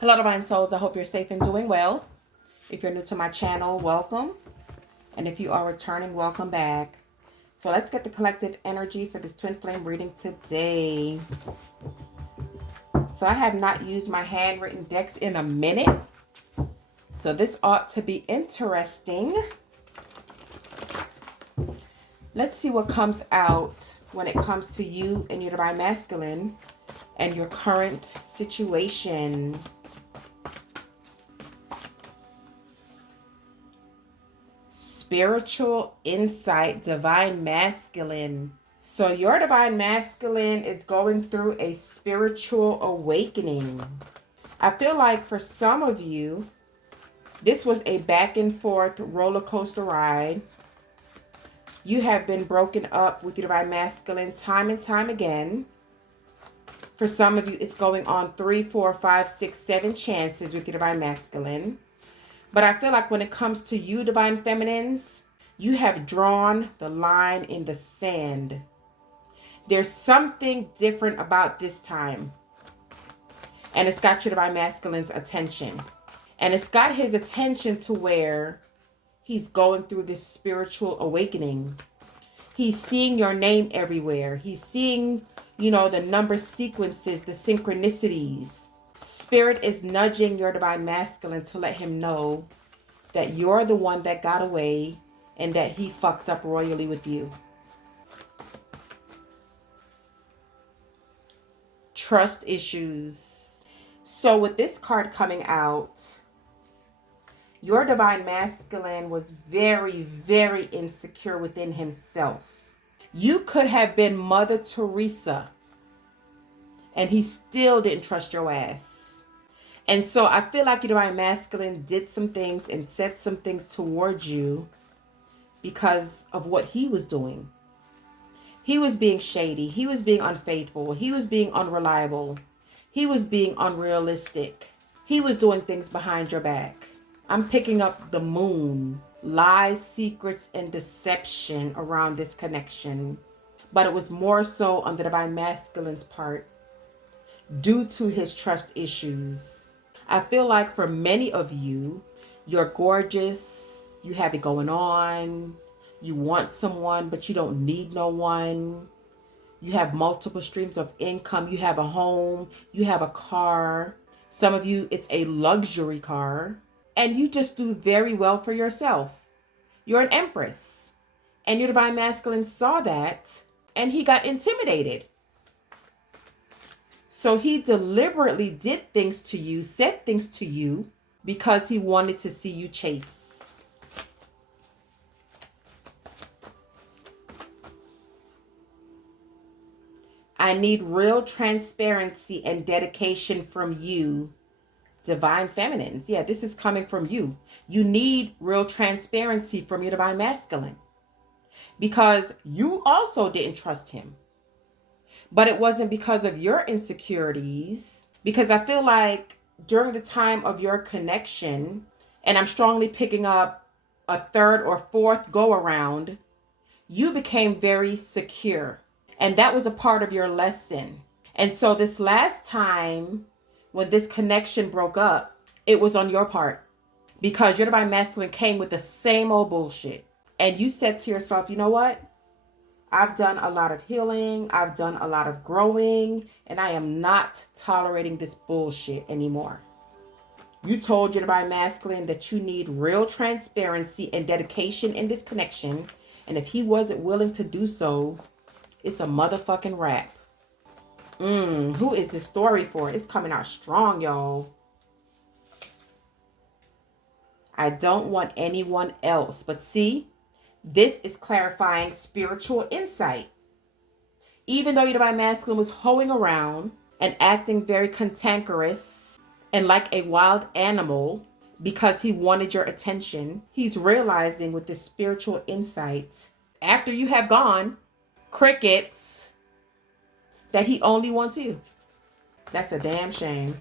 Hello, Divine Souls. I hope you're safe and doing well. If you're new to my channel, welcome. And if you are returning, welcome back. So let's get the collective energy for this twin flame reading today. So I have not used my handwritten decks in a minute. So this ought to be interesting. Let's see what comes out when it comes to you and your Divine Masculine and your current situation. Spiritual insight, Divine Masculine. So your Divine Masculine is going through a spiritual awakening. I feel like for some of you, this was a back and forth roller coaster ride. You have been broken up with your Divine Masculine time and time again. For some of you, it's going on 3, 4, 5, 6, 7 chances with your Divine Masculine. But I feel like when it comes to you, Divine Feminines, you have drawn the line in the sand. There's something different about this time. And it's got your Divine Masculine's attention. And it's got his attention to where he's going through this spiritual awakening. He's seeing your name everywhere. He's seeing, the number sequences, the synchronicities. Spirit is nudging your Divine Masculine to let him know that you're the one that got away and that he fucked up royally with you. Trust issues. So with this card coming out, your Divine Masculine was very, very insecure within himself. You could have been Mother Teresa and he still didn't trust your ass. And so I feel like your Divine Masculine did some things and said some things towards you because of what he was doing. He was being shady. He was being unfaithful. He was being unreliable. He was being unrealistic. He was doing things behind your back. I'm picking up the moon. Lies, secrets, and deception around this connection. But it was more so on the Divine Masculine's part due to his trust issues. I feel like for many of you, you're gorgeous, you have it going on, you want someone, but you don't need no one. You have multiple streams of income. You have a home, you have a car. Some of you, it's a luxury car. And you just do very well for yourself. You're an empress. And your Divine Masculine saw that and he got intimidated. So he deliberately did things to you, said things to you, because he wanted to see you chase. I need real transparency and dedication from you, Divine Feminines. Yeah, this is coming from you. You need real transparency from your Divine Masculine. Because you also didn't trust him. But it wasn't because of your insecurities. Because I feel like during the time of your connection, and I'm strongly picking up a third or fourth go around, you became very secure. And that was a part of your lesson. And so this last time when this connection broke up, it was on your part. Because your Divine Masculine came with the same old bullshit. And you said to yourself, you know what? I've done a lot of healing. I've done a lot of growing. And I am not tolerating this bullshit anymore. You told your Divine Masculine that you need real transparency and dedication in this connection. And if he wasn't willing to do so, it's a motherfucking wrap. Who is this story for? It's coming out strong, y'all. I don't want anyone else. But see, this is clarifying spiritual insight. Even though your Divine Masculine was hoeing around and acting very cantankerous and like a wild animal because he wanted your attention, he's realizing with this spiritual insight, after you have gone, crickets, that he only wants you. That's a damn shame.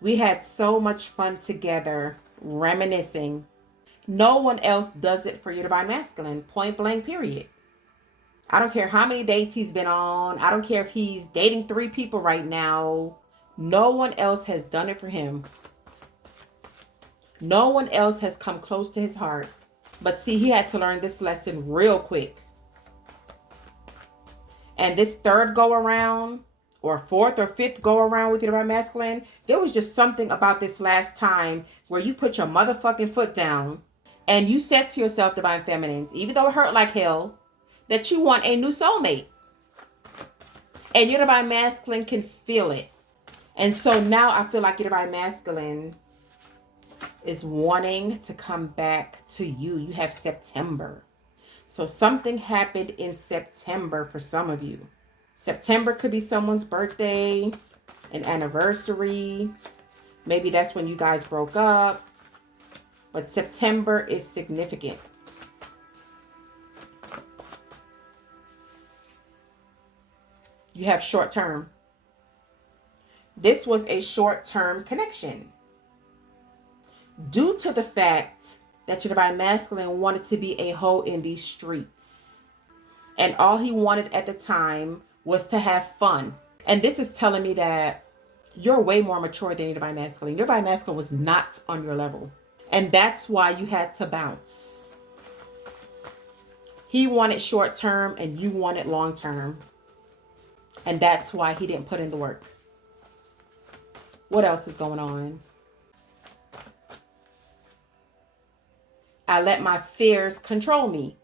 We had so much fun together, reminiscing. No one else does it for your Divine Masculine, point blank, period. I don't care how many dates he's been on. I don't care if he's dating 3 people right now. No one else has done it for him. No one else has come close to his heart. But see, he had to learn this lesson real quick. And this third go around, or fourth or fifth go around with your divine masculine, there was just something about this last time where you put your motherfucking foot down and you said to yourself, divine feminines, even though it hurt like hell, that you want a new soulmate. And your divine masculine can feel it. And so now I feel like your divine masculine is wanting to come back to you. You have September. So something happened in September for some of you. September could be someone's birthday, an anniversary. Maybe that's when you guys broke up. But September is significant. You have short term. This was a short-term connection. Due to the fact that your divine masculine wanted to be a hoe in these streets. And all he wanted at the time was to have fun. And this is telling me that you're way more mature than your divine masculine. Your divine masculine was not on your level. And that's why you had to bounce. He wanted short term and you wanted long term. And that's why he didn't put in the work. What else is going on? I let my fears control me.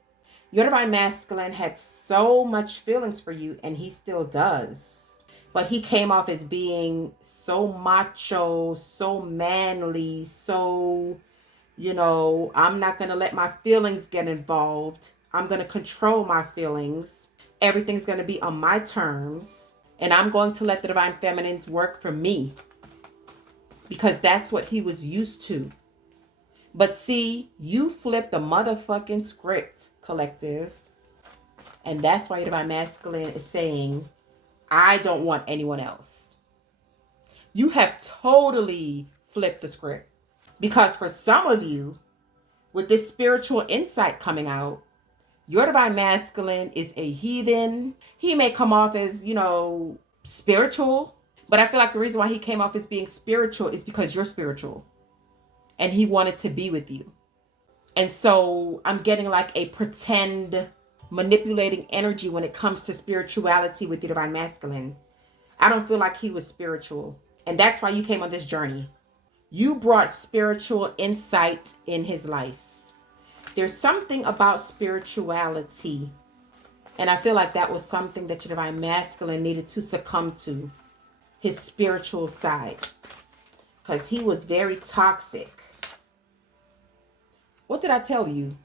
Your divine masculine had so much feelings for you, and he still does. But he came off as being so macho, so manly, so, I'm not going to let my feelings get involved. I'm going to control my feelings. Everything's going to be on my terms. And I'm going to let the divine feminines work for me. Because that's what he was used to. But see, you flipped the motherfucking script, collective. And that's why your divine masculine is saying, I don't want anyone else. You have totally flipped the script. Because for some of you, with this spiritual insight coming out, your divine masculine is a heathen. He may come off as, spiritual. But I feel like the reason why he came off as being spiritual is because you're spiritual. And he wanted to be with you. And so I'm getting like a pretend manipulating energy when it comes to spirituality with the divine masculine. I don't feel like he was spiritual. And that's why you came on this journey. You brought spiritual insight in his life. There's something about spirituality. And I feel like that was something that your divine masculine needed to succumb to. His spiritual side. Because he was very toxic. What did I tell you?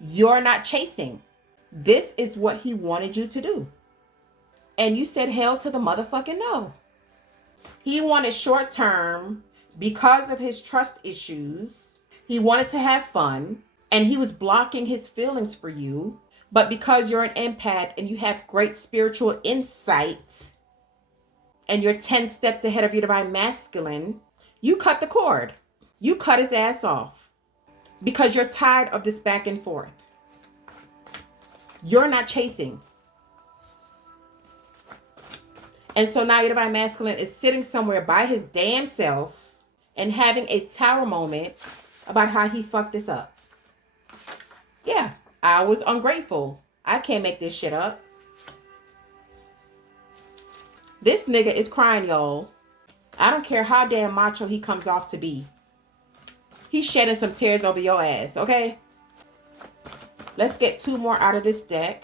You're not chasing. This is what he wanted you to do. And you said hell to the motherfucking no. He wanted short term because of his trust issues. He wanted to have fun. And he was blocking his feelings for you. But because you're an empath and you have great spiritual insight, and you're 10 steps ahead of your divine masculine, you cut the cord. You cut his ass off. Because you're tired of this back and forth. You're not chasing. And so now your divine masculine is sitting somewhere by his damn self and having a tower moment about how he fucked this up. Yeah, I was ungrateful. I can't make this shit up. This nigga is crying, y'all. I don't care how damn macho he comes off to be. He's shedding some tears over your ass, okay? Let's get 2 more out of this deck.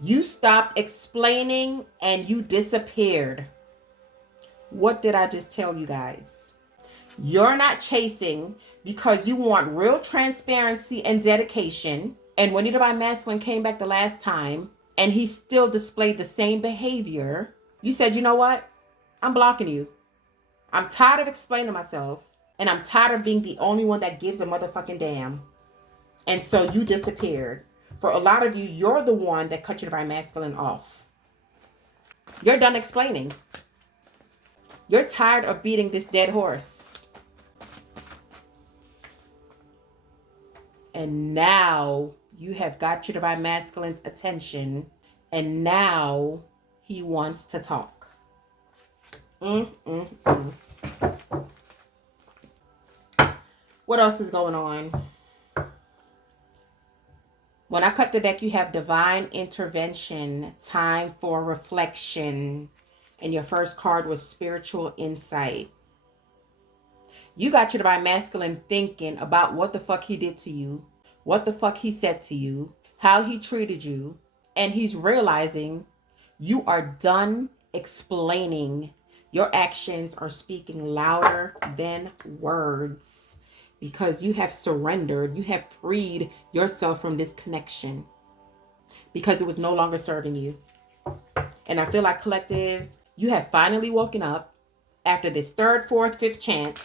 You stopped explaining and you disappeared. What did I just tell you guys? You're not chasing because you want real transparency and dedication. And when your divine masculine came back the last time and he still displayed the same behavior, you said, you know what? I'm blocking you. I'm tired of explaining myself. And I'm tired of being the only one that gives a motherfucking damn. And so you disappeared. For a lot of you, you're the one that cut your divine masculine off. You're done explaining. You're tired of beating this dead horse. And now you have got your divine masculine's attention. And now he wants to talk. What else is going on? When I cut the deck, you have divine intervention, time for reflection. And your first card was spiritual insight. You got your divine masculine thinking about what the fuck he did to you, what the fuck he said to you, how he treated you. And he's realizing you are done explaining. Your actions are speaking louder than words. Because you have surrendered, you have freed yourself from this connection because it was no longer serving you. And I feel like, collective, you have finally woken up after this third, fourth, fifth chance,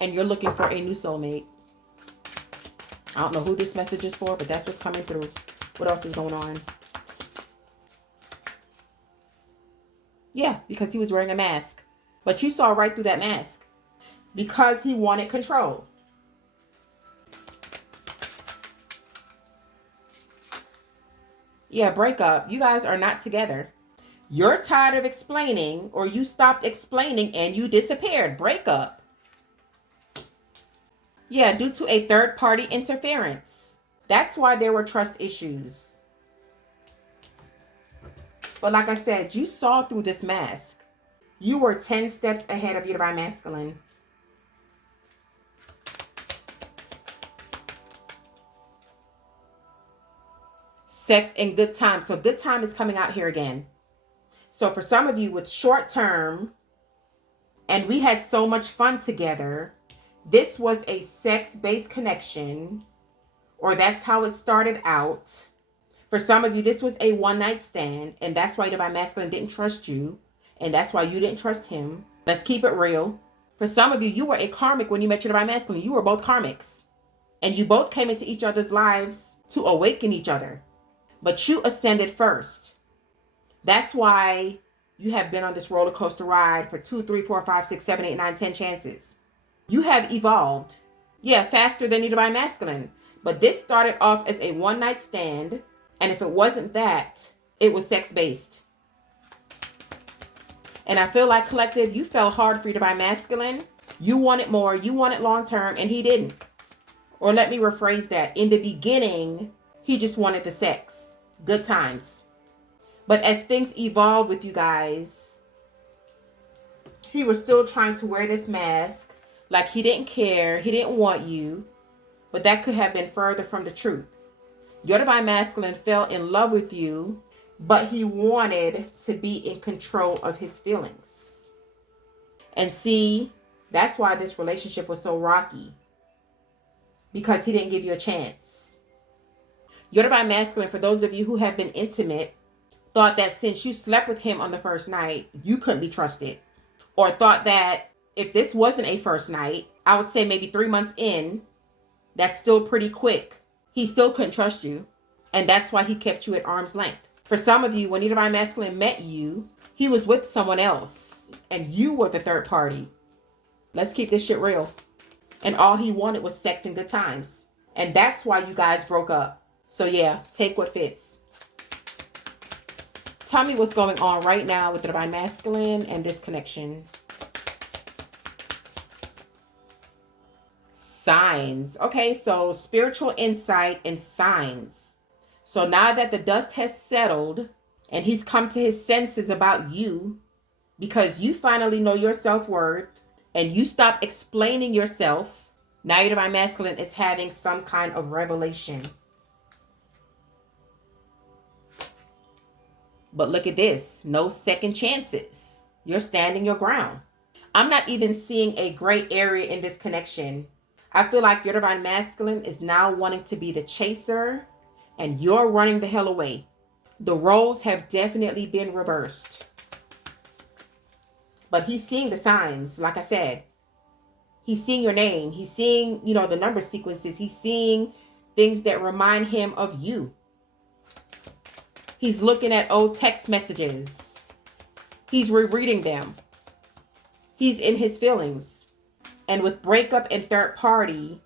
and you're looking for a new soulmate. I don't know who this message is for, but that's what's coming through. What else is going on? Yeah, because he was wearing a mask, but you saw right through that mask. Because he wanted control. Yeah, breakup. You guys are not together. You're tired of explaining, or you stopped explaining and you disappeared. Breakup. Yeah, due to a third party interference. That's why there were trust issues. But like I said, you saw through this mask. You were 10 steps ahead of your divine masculine. Sex and good time. So good time is coming out here again. So for some of you with short term, and we had so much fun together, this was a sex-based connection, or that's how it started out. For some of you, this was a one-night stand, and that's why your divine masculine didn't trust you, and that's why you didn't trust him. Let's keep it real. For some of you, you were a karmic when you met your divine masculine. You were both karmics, and you both came into each other's lives to awaken each other. But you ascended first. That's why you have been on this roller coaster ride for 2, 3, 4, 5, 6, 7, 8, 9, 10 chances. You have evolved. Yeah, faster than your divine masculine. But this started off as a one-night stand. And if it wasn't that, it was sex-based. And I feel like, collective, you fell hard for your divine masculine. You wanted more. You wanted long-term, and he didn't. Or let me rephrase that. In the beginning, he just wanted the sex. Good times. But as things evolved with you guys, he was still trying to wear this mask. Like he didn't care. He didn't want you. But that could have been further from the truth. Your divine masculine fell in love with you, but he wanted to be in control of his feelings. And see, that's why this relationship was so rocky. Because he didn't give you a chance. Your divine masculine, for those of you who have been intimate, thought that since you slept with him on the first night, you couldn't be trusted. Or thought that if this wasn't a first night, I would say maybe 3 months in, that's still pretty quick. He still couldn't trust you. And that's why he kept you at arm's length. For some of you, when your divine masculine met you, he was with someone else. And you were the third party. Let's keep this shit real. And all he wanted was sex and good times. And that's why you guys broke up. So yeah, take what fits. Tell me what's going on right now with the divine masculine and this connection. Signs. Okay, so spiritual insight and signs. So now that the dust has settled and he's come to his senses about you, because you finally know your self-worth and you stop explaining yourself, now your divine masculine is having some kind of revelation. But look at this. No second chances. You're standing your ground. I'm not even seeing a gray area in this connection. I feel like your divine masculine is now wanting to be the chaser and you're running the hell away. The roles have definitely been reversed. But he's seeing the signs, like I said. He's seeing your name. He's seeing, the number sequences. He's seeing things that remind him of you. He's looking at old text messages. He's rereading them. He's in his feelings. And with breakup and third party,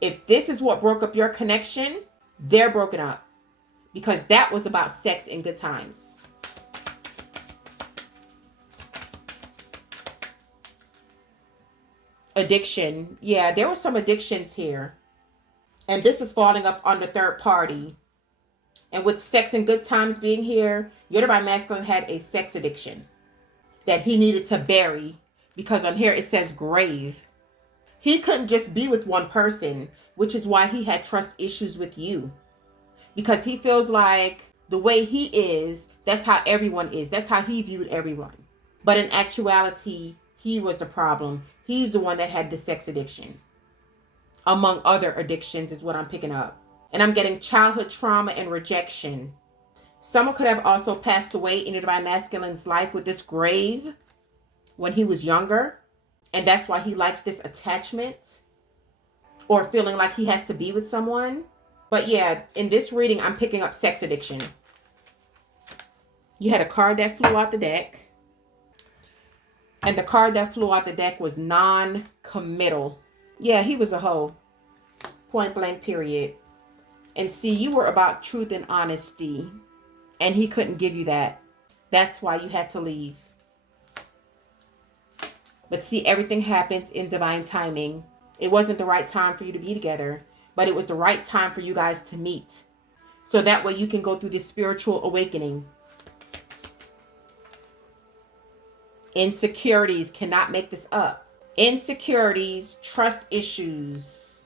If this is what broke up your connection, they're broken up. Because that was about sex and good times. Addiction. Yeah, there were some addictions here. And this is falling up on the third party. And with sex and good times being here, your divine masculine had a sex addiction that he needed to bury, because on here it says grave. He couldn't just be with one person, which is why he had trust issues with you. Because he feels like the way he is, that's how everyone is. That's how he viewed everyone. But in actuality, he was the problem. He's the one that had the sex addiction. Among other addictions is what I'm picking up. And I'm getting childhood trauma and rejection. Someone could have also passed away in the divine masculine's life with this grave when he was younger. And that's why he likes this attachment or feeling like he has to be with someone. But yeah, in this reading, I'm picking up sex addiction. You had a card that flew out the deck. And the card that flew out the deck was non-committal. Yeah, he was a hoe. Point blank, period. And see, you were about truth and honesty. And he couldn't give you that. That's why you had to leave. But see, everything happens in divine timing. It wasn't the right time for you to be together, but it was the right time for you guys to meet. So that way you can go through this spiritual awakening. Insecurities, cannot make this up. Insecurities, trust issues.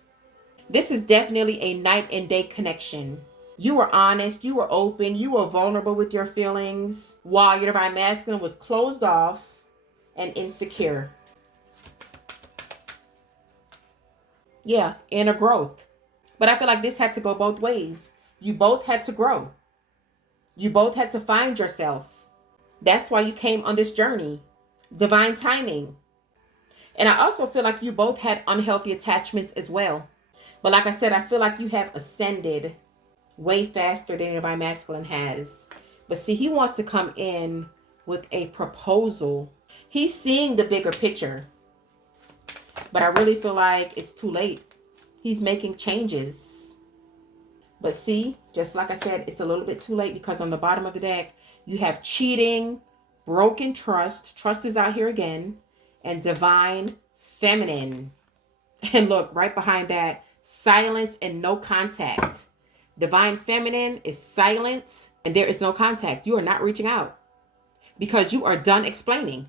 This is definitely a night and day connection. You were honest, you were open, you were vulnerable with your feelings, while your divine masculine was closed off and insecure. Yeah, inner growth. But I feel like this had to go both ways. You both had to grow. You both had to find yourself. That's why you came on this journey. Divine timing. And I also feel like you both had unhealthy attachments as well. But like I said, I feel like you have ascended way faster than your divine masculine has. But see, he wants to come in with a proposal. He's seeing the bigger picture. But I really feel like it's too late. He's making changes. But see, just like I said, it's a little bit too late, because on the bottom of the deck, you have cheating, broken trust. Trust is out here again. And divine feminine. And look, right behind that, silence and no contact. Divine feminine is silent and there is no contact. You are not reaching out because you are done explaining.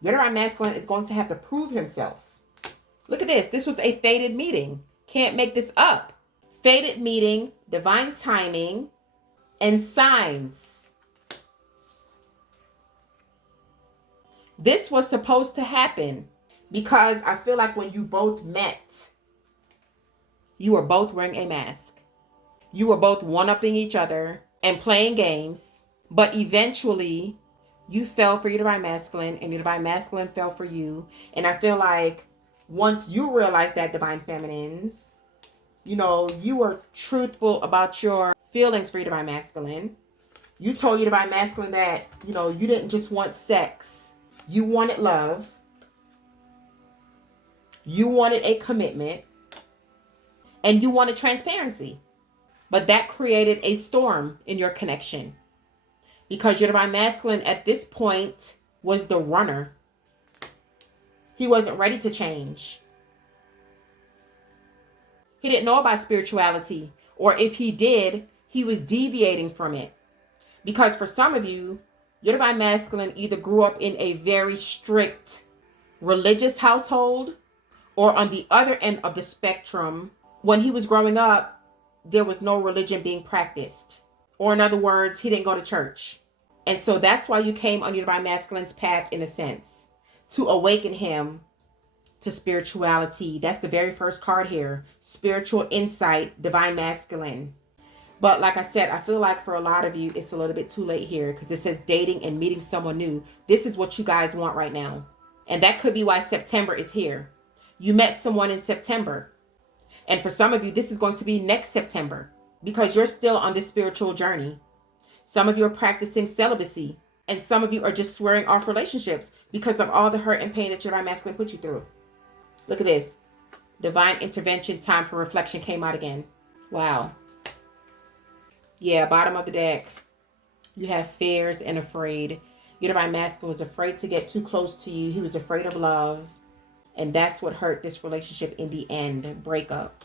Your divine masculine is going to have to prove himself. Look at this. This was a fated meeting. Can't make this up. Fated meeting, divine timing, and signs. This was supposed to happen because I feel like when you both met, you were both wearing a mask. You were both one-upping each other and playing games. But eventually, you fell for your divine masculine and your divine masculine fell for you. And I feel like once you realize that, divine feminines, you were truthful about your feelings for your divine masculine. You told your divine masculine that, you didn't just want sex. You wanted love. You wanted a commitment. And you wanted transparency. But that created a storm in your connection. Because your divine masculine at this point was the runner. He wasn't ready to change. He didn't know about spirituality. Or if he did, he was deviating from it. Because for some of you, your divine masculine either grew up in a very strict religious household, or on the other end of the spectrum, when he was growing up, there was no religion being practiced. Or in other words, he didn't go to church. And so that's why you came on your divine masculine's path, in a sense, to awaken him to spirituality. That's the very first card here. Spiritual insight, divine masculine. But like I said, I feel like for a lot of you, it's a little bit too late here because it says dating and meeting someone new. This is what you guys want right now. And that could be why September is here. You met someone in September. And for some of you, this is going to be next September because you're still on this spiritual journey. Some of you are practicing celibacy. And some of you are just swearing off relationships because of all the hurt and pain that your divine masculine put you through. Look at this. Divine intervention, time for reflection came out again. Wow. Yeah, bottom of the deck. You have fears and afraid. Your divine masculine was afraid to get too close to you. He was afraid of love. And that's what hurt this relationship in the end. Breakup.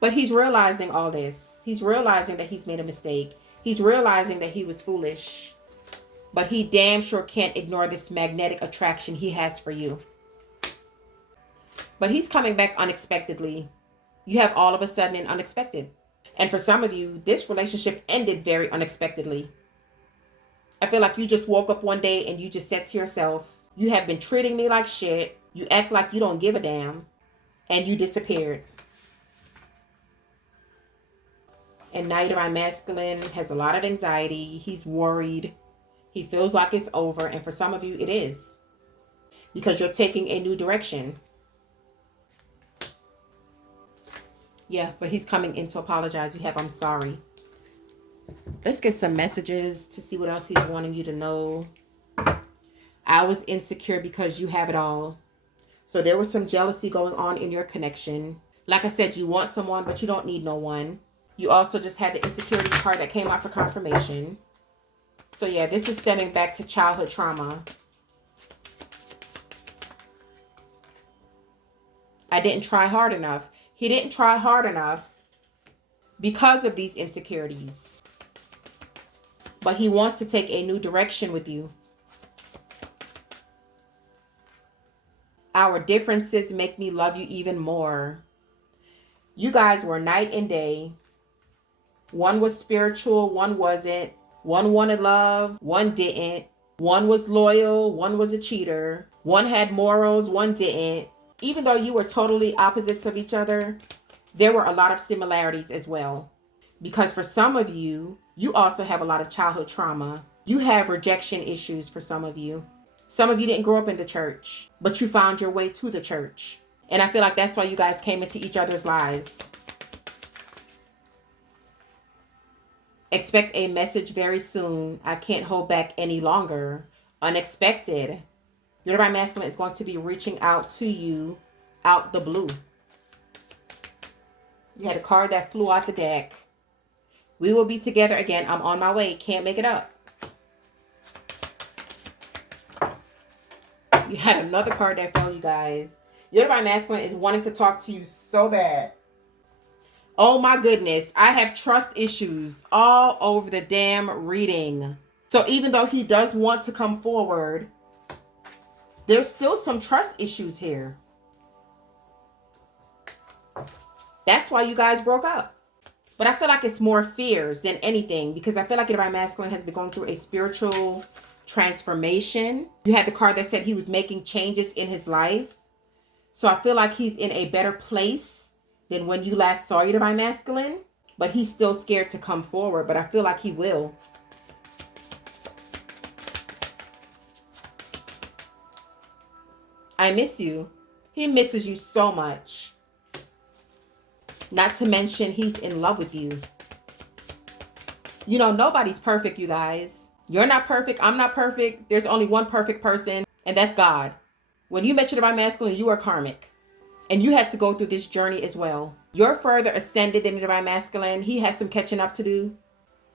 But he's realizing all this. He's realizing that he's made a mistake. He's realizing that he was foolish. But he damn sure can't ignore this magnetic attraction he has for you. But he's coming back unexpectedly. You have all of a sudden an unexpected. And for some of you, this relationship ended very unexpectedly. I feel like you just woke up one day and you just said to yourself, you have been treating me like shit. You act like you don't give a damn. And you disappeared. And now your divine masculine has a lot of anxiety. He's worried. He feels like it's over. And for some of you, it is. Because you're taking a new direction. Yeah, but he's coming in to apologize. You have, I'm sorry. Let's get some messages to see what else he's wanting you to know. I was insecure because you have it all. So there was some jealousy going on in your connection. Like I said, you want someone, but you don't need no one. You also just had the insecurity card that came out for confirmation. So yeah, this is stemming back to childhood trauma. I didn't try hard enough. He didn't try hard enough because of these insecurities. But he wants to take a new direction with you. Our differences make me love you even more. You guys were night and day. One was spiritual, one wasn't. One wanted love, one didn't. One was loyal, one was a cheater. One had morals, one didn't. Even though you were totally opposites of each other, there were a lot of similarities as well. Because for some of you, you also have a lot of childhood trauma. You have rejection issues for some of you. Some of you didn't grow up in the church, but you found your way to the church. And I feel like that's why you guys came into each other's lives. Expect a message very soon. I can't hold back any longer. Unexpected. Your divine masculine is going to be reaching out to you out the blue. You had a card that flew out the deck. We will be together again. I'm on my way. Can't make it up. You had another card that fell, you guys. Your divine masculine is wanting to talk to you so bad. Oh my goodness. I have trust issues all over the damn reading. So even though he does want to come forward, there's still some trust issues here. That's why you guys broke up. But I feel like it's more fears than anything, because I feel like your divine masculine has been going through a spiritual transformation. You had the card that said he was making changes in his life. So I feel like he's in a better place than when you last saw your divine masculine. But he's still scared to come forward. But I feel like he will. I miss you. He misses you so much. Not to mention he's in love with you. You know, nobody's perfect, you guys. You're not perfect. I'm not perfect. There's only one perfect person, and that's God. When you met your divine masculine, you are karmic. And you had to go through this journey as well. You're further ascended than the divine masculine. He has some catching up to do.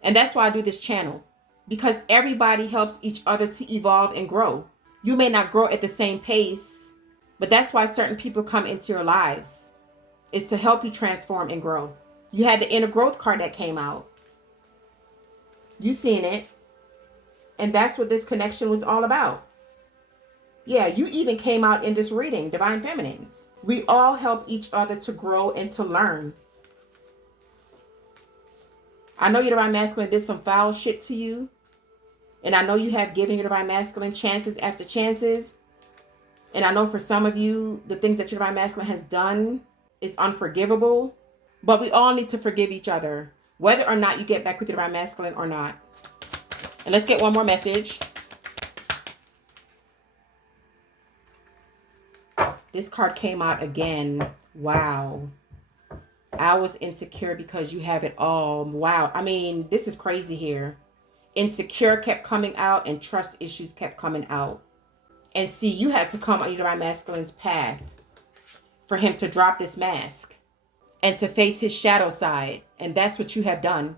And that's why I do this channel. Because everybody helps each other to evolve and grow. You may not grow at the same pace, but that's why certain people come into your lives. Is to help you transform and grow. You had the inner growth card that came out. You seen it. And that's what this connection was all about. Yeah, you even came out in this reading, Divine Feminines. We all help each other to grow and to learn. I know your divine masculine did some foul shit to you. And I know you have given your divine masculine chances after chances. And I know for some of you, the things that your divine masculine has done is unforgivable. But we all need to forgive each other, whether or not you get back with your divine masculine or not. And let's get one more message. This card came out again. Wow. I was insecure because you have it all. Wow. I mean, this is crazy here. Insecure kept coming out and trust issues kept coming out. And see, you had to come on your divine masculine's path for him to drop this mask and to face his shadow side. And that's what you have done.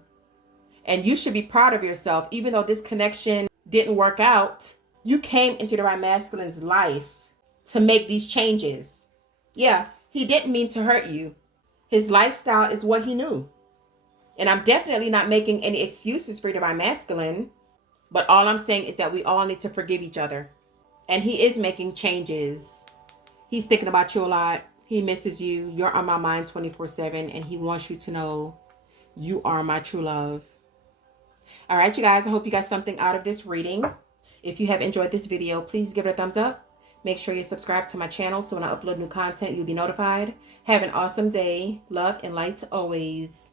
And you should be proud of yourself. Even though this connection didn't work out, you came into the divine masculine's life to make these changes. Yeah, he didn't mean to hurt you. His lifestyle is what he knew. And I'm definitely not making any excuses for your divine masculine. But all I'm saying is that we all need to forgive each other. And he is making changes. He's thinking about you a lot. He misses you. You're on my mind 24/7. And he wants you to know you are my true love. All right, you guys. I hope you got something out of this reading. If you have enjoyed this video, please give it a thumbs up. Make sure you subscribe to my channel so when I upload new content, you'll be notified. Have an awesome day. Love and light always.